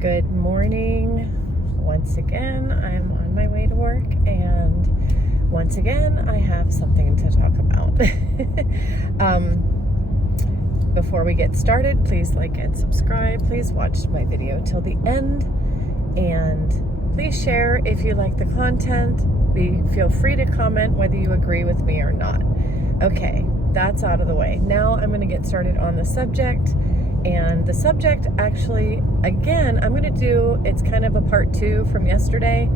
Good morning. Once again, I'm on my way to work, and once again, I have something to talk about. Before we get started, please like and subscribe. Please watch my video till the end, and please share if you like the content. Feel free to comment whether you agree with me or not. Okay, that's out of the way. Now I'm going to get started on the subject. And the subject, actually, again, I'm going to do, it's kind of a part two from yesterday.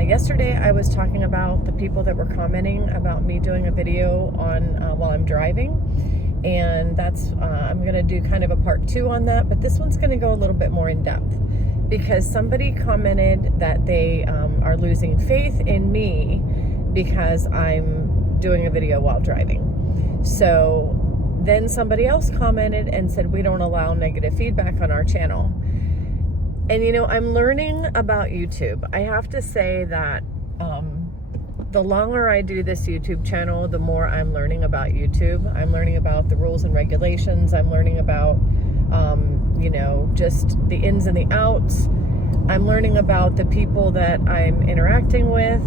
Yesterday I was talking about the people that were commenting about me doing a video on while I'm driving. And that's, I'm going to do kind of a part two on that, but this one's going to go a little bit more in depth. Because somebody commented that they are losing faith in me because I'm doing a video while driving. So then somebody else commented and said, we don't allow negative feedback on our channel. And you know, I'm learning about YouTube. I have to say that the longer I do this YouTube channel, the more I'm learning about YouTube. I'm learning about the rules and regulations. I'm learning about, you know, just the ins and the outs. I'm learning about the people that I'm interacting with.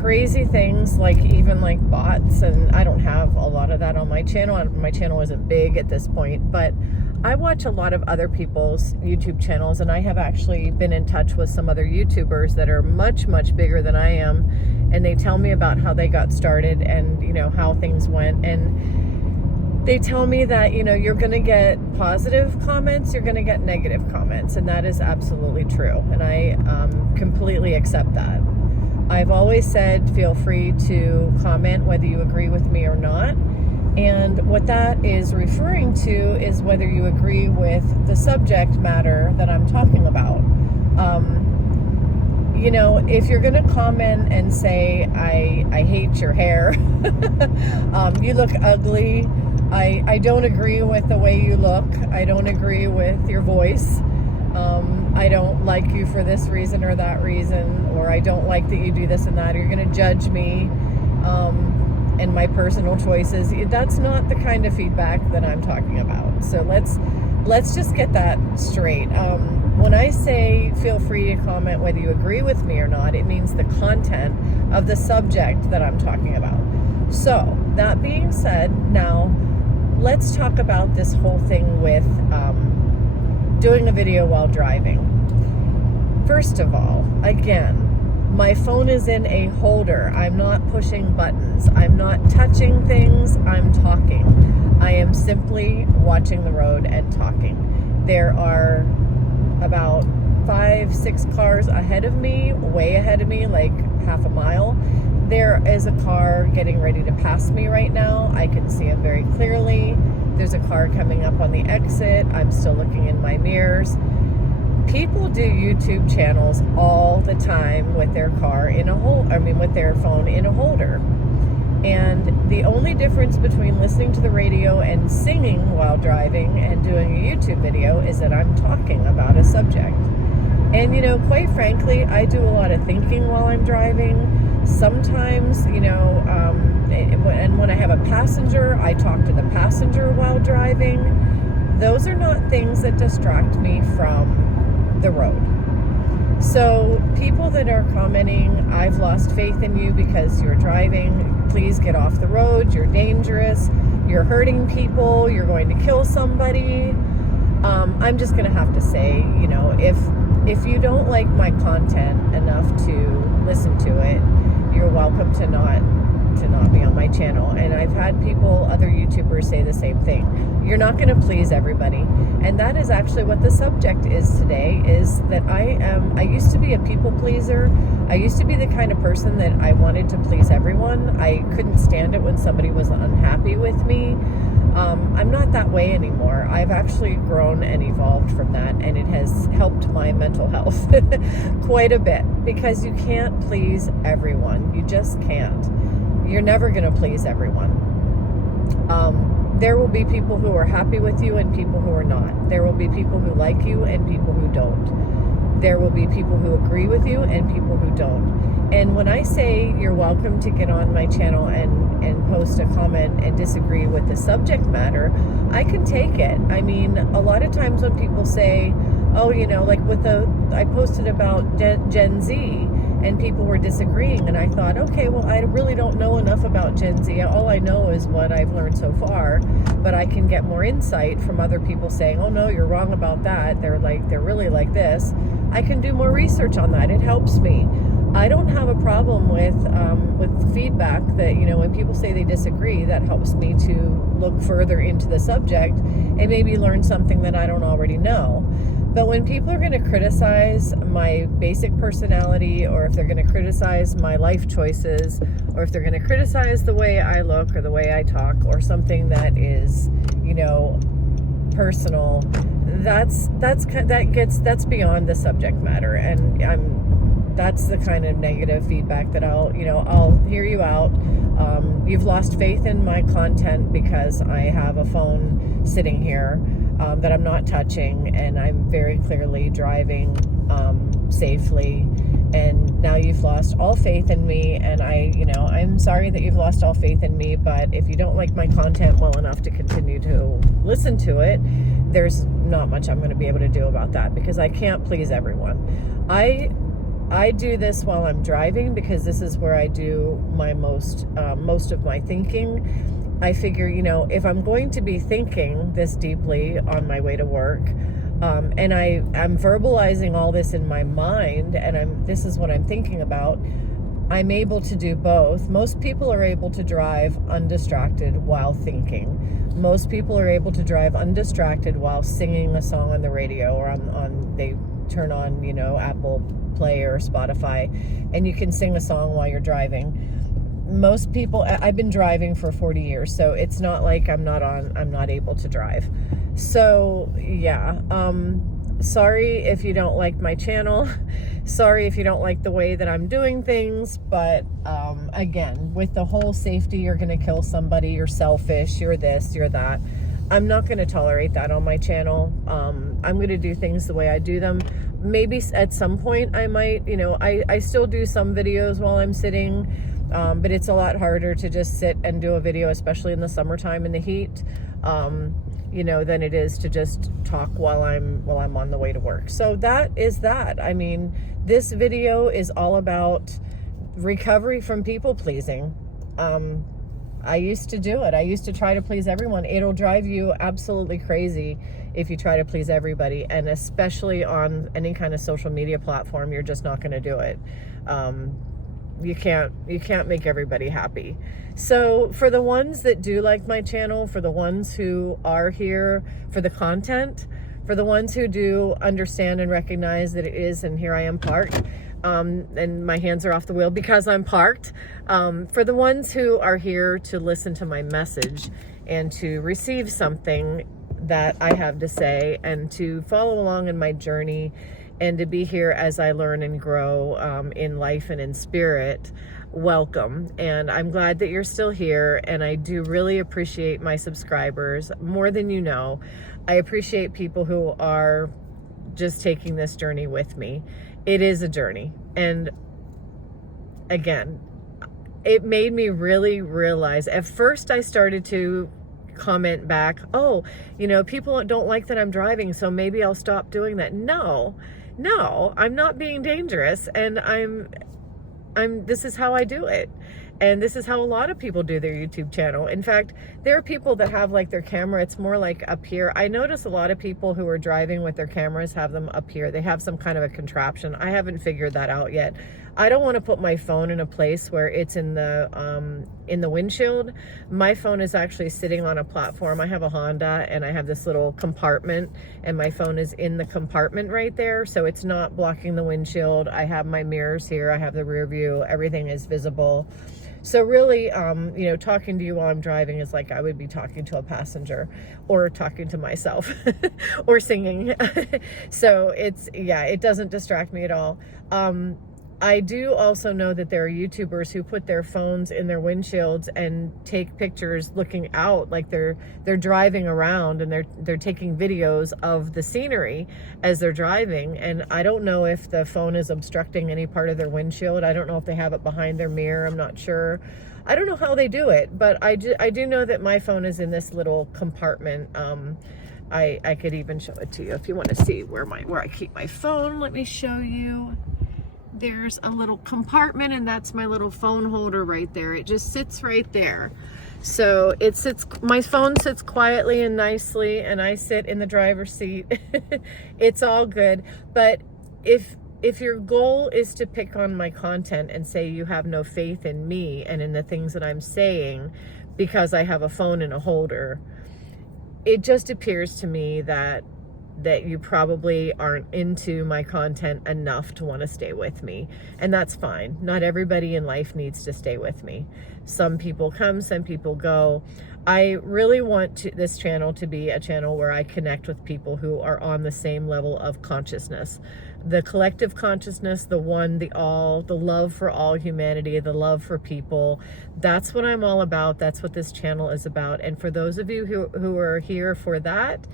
Crazy things like even like bots, and I don't have a lot of that on my channel. My channel isn't big at this point, but I watch a lot of other people's YouTube channels, and I have actually been in touch with some other YouTubers that are much, much bigger than I am, and they tell me about how they got started and, you know, how things went. And they tell me that, you know, you're going to get positive comments, you're going to get negative comments, and that is absolutely true. And I completely accept that. I've always said, feel free to comment whether you agree with me or not. And what that is referring to is whether you agree with the subject matter that I'm talking about. You know, if you're going to comment and say, I hate your hair, you look ugly, I don't agree with the way you look, I don't agree with your voice, I don't like you for this reason or that reason, or I don't like that you do this and that, or you're going to judge me and my personal choices. That's not the kind of feedback that I'm talking about. So let's just get that straight. When I say feel free to comment whether you agree with me or not, it means the content of the subject that I'm talking about. So that being said, now let's talk about this whole thing with doing a video while driving. First of all, again, my phone is in a holder. I'm not pushing buttons. I'm not touching things. I'm talking. I am simply watching the road and talking. There are about 5-6 cars ahead of me, way ahead of me, like half a mile. There is a car getting ready to pass me right now. I can see him very clearly. There's a car coming up on the exit. I'm still looking in my mirrors. People do YouTube channels all the time with their car in a with their phone in a holder. And the only difference between listening to the radio and singing while driving and doing a YouTube video is that I'm talking about a subject. And, you know, quite frankly, I do a lot of thinking while I'm driving. Sometimes, you know, and when I have a passenger, I talk to the passenger while driving. Those are not things that distract me from the road. So people that are commenting, I've lost faith in you because you're driving, please get off the road, you're dangerous, you're hurting people, you're going to kill somebody. I'm just going to have to say, you know, if you don't like my content enough to listen to it, you're welcome to not be on my channel. And I've had people, other YouTubers, say the same thing. You're not going to please everybody. And that is actually what the subject is today, is that I used to be a people pleaser. I used to be the kind of person that I wanted to please everyone. I couldn't stand it when somebody was unhappy with me. I'm not that way anymore. I've actually grown and evolved from that, and it has helped my mental health quite a bit, because you can't please everyone. You just can't. You're never going to please everyone. There will be people who are happy with you and people who are not. There will be people who like you and people who don't. There will be people who agree with you and people who don't. And when I say you're welcome to get on my channel and post a comment and disagree with the subject matter, I can take it. I mean, a lot of times when people say, oh, like I posted about Gen Z, and people were disagreeing, and I thought, okay, well, I really don't know enough about Gen Z. All I know is what I've learned so far, but I can get more insight from other people saying, oh no, you're wrong about that. They're really like this. I can do more research on that. It helps me. I don't have a problem with feedback that, when people say they disagree, that helps me to look further into the subject and maybe learn something that I don't already know. But when people are going to criticize my basic personality, or if they're going to criticize my life choices, or if they're going to criticize the way I look or the way I talk, or something that is, personal, that's beyond the subject matter, and that's the kind of negative feedback that I'll hear you out. You've lost faith in my content because I have a phone sitting here that I'm not touching, and I'm very clearly driving safely. And now you've lost all faith in me, and I'm sorry that you've lost all faith in me, but if you don't like my content well enough to continue to listen to it, there's not much I'm going to be able to do about that, because I can't please everyone. I do this while I'm driving because this is where I do my most of my thinking. I figure, if I'm going to be thinking this deeply on my way to work, and I'm verbalizing all this in my mind, and this is what I'm thinking about, I'm able to do both. Most people are able to drive undistracted while thinking. Most people are able to drive undistracted while singing a song on the radio, or they turn on, Apple Play or Spotify, and you can sing a song while you're driving. Most people, I've been driving for 40 years, so it's not like I'm not able to drive. So yeah, sorry if you don't like my channel. Sorry if you don't like the way that I'm doing things, but again, with the whole safety, you're gonna kill somebody, you're selfish, you're this, you're that, I'm not going to tolerate that on my channel. I'm going to do things the way I do them. Maybe at some point I might, I still do some videos while I'm sitting, but it's a lot harder to just sit and do a video, especially in the summertime in the heat, than it is to just talk while I'm on the way to work. So that is that. I mean, this video is all about recovery from people pleasing. I used to do it. I used to try to please everyone. It'll drive you absolutely crazy if you try to please everybody, and especially on any kind of social media platform, you're just not going to do it. You can't make everybody happy. So for the ones that do like my channel, for the ones who are here for the content, for the ones who do understand and recognize that it is, and here I am parked, and my hands are off the wheel because I'm parked. For the ones who are here to listen to my message and to receive something that I have to say, and to follow along in my journey, and to be here as I learn and grow in life and in spirit, welcome. And I'm glad that you're still here, and I do really appreciate my subscribers more than you know. I appreciate people who are just taking this journey with me. It is a journey, and again, it made me really realize, at first I started to comment back, oh, people don't like that I'm driving, so maybe I'll stop doing that. No, I'm not being dangerous, and this is how I do it. And this is how a lot of people do their YouTube channel. In fact, there are people that have their camera, it's more up here. I notice a lot of people who are driving with their cameras have them up here. They have some kind of a contraption. I haven't figured that out yet. I don't want to put my phone in a place where it's in the windshield. My phone is actually sitting on a platform. I have a Honda, and I have this little compartment, and my phone is in the compartment right there, so it's not blocking the windshield. I have my mirrors here. I have the rear view. Everything is visible. So really, talking to you while I'm driving is like I would be talking to a passenger, or talking to myself, or singing. So it doesn't distract me at all. I do also know that there are YouTubers who put their phones in their windshields and take pictures looking out, like they're driving around, and they're taking videos of the scenery as they're driving. And I don't know if the phone is obstructing any part of their windshield. I don't know if they have it behind their mirror. I'm not sure. I don't know how they do it, but I do know that my phone is in this little compartment I could even show it to you if you want to see where I keep my phone. Let me show you. There's a little compartment, and that's my little phone holder right there. It just sits right there. So my phone sits quietly and nicely, and I sit in the driver's seat. It's all good. But if your goal is to pick on my content and say you have no faith in me and in the things that I'm saying because I have a phone and a holder, it just appears to me that you probably aren't into my content enough to want to stay with me. And that's fine. Not everybody in life needs to stay with me. Some people come, some people go. I really want this channel to be a channel where I connect with people who are on the same level of consciousness. The collective consciousness, the one, the all, the love for all humanity, the love for people. That's what I'm all about. That's what this channel is about. And for those of you who are here for that,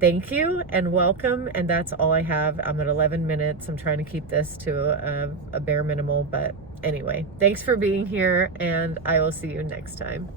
thank you and welcome. And that's all I have. I'm at 11 minutes. I'm trying to keep this to a bare minimal. But anyway, thanks for being here, and I will see you next time.